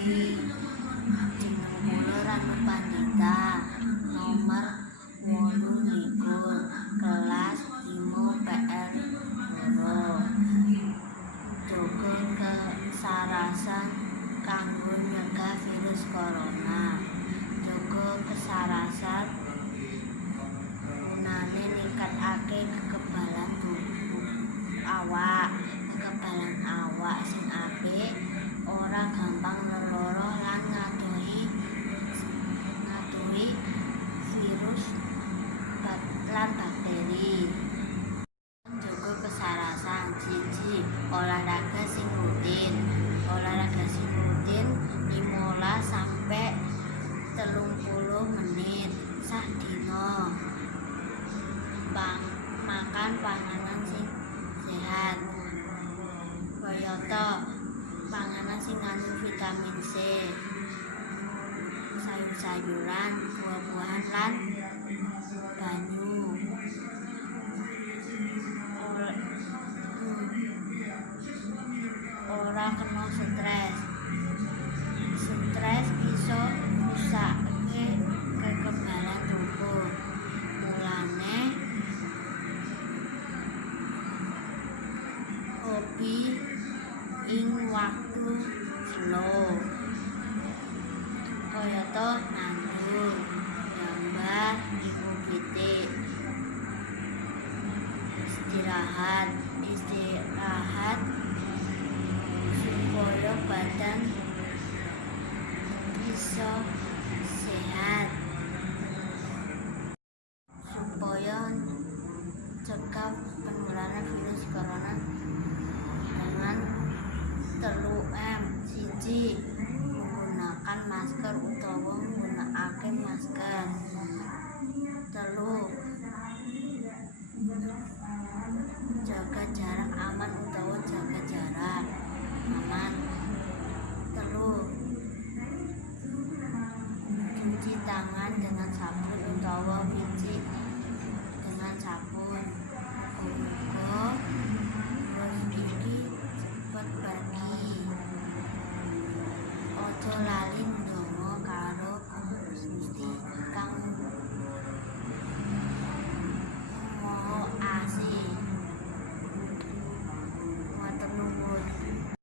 jeneng kula Ranu Pandita, nomor 28, kelas 5 PL loro. Jaga kesarasan kanggo nyegah virus corona. Jaga kesarasan gunane ningkatake kekebalan awak sing apik, ora gampang lelara lan ngadohi virus lan bakteri. Njaga kesarasan 1. Olahraga sing rutin 15 sampai 30 menit sadina. Makan panganan sing sehat, kayata panganan sing ngandung vitamin C, sayur-sayuran, buah-buahan lan banyu. Ora kena stres bisa rusake kekebalan tubuh. Mulane hobi ing waktu slow kayata nandur, gambar, iku pitik. Istirahat supaya badan bisa sehat, supaya cegah penularan virus corona dengan 3M. 1. Menggunakan masker utawa nggunakake masker. 3. Jaga jarak aman utawa jaga jarak aman. 3. Cuci tangan dengan sabun utawa wiji dengan sabun. Muga virus iki cepet